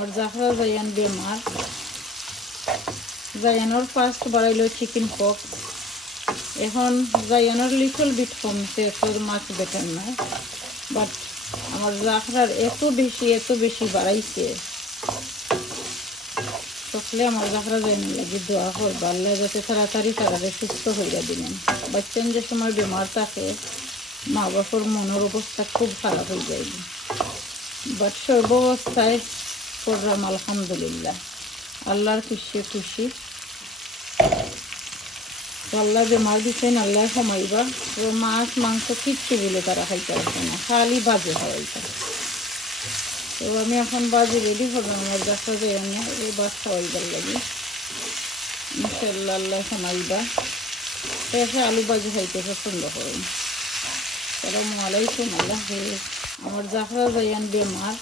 আমার জাফরা জায়ান বেমার। জায়ানোর ফার্স্ট বাড়াইল chicken pox. এখন জায়ানোর লিটল বিট কমছে, তোর মাছ বেটার নয়, বাট আমার জাফরার এত বেশি বাড়াইছে। সকলে আমার জাফরা জায়ান লাগে দোয়া করবা, আল্লাহ যাতে তাড়াতাড়ি সুস্থ হইয়া দিলেন। বাচ্চান যে সময় বেমার থাকে মা বাবার মনের অবস্থা খুব খারাপ হয়ে যায়, বাট সর্বাবস্থায় করলাম আলহামদুলিল্লাহ, আল্লাহর খুশি। আল্লাহ বেমার দিচ্ছেন, আল্লাহ কমাইবা। তো মাছ মাংস কিচ্ছু বলে তারা খাইতে পারছে না, খালি বাজে খাওয়াইতা। তো আমি এখন বাজে রেডি করলাম আমার দেখা যায় না, এই বাস খাওয়াইবার লাগে ইনশাল্লাহ আল্লাহ কমাইবা। এসে আলু বাজি খাইতে পছন্দ করেন। আসসালামু আলাইকুম, আল্লাহ হাফেজ। আমার জাফরা জায়ান বেমার।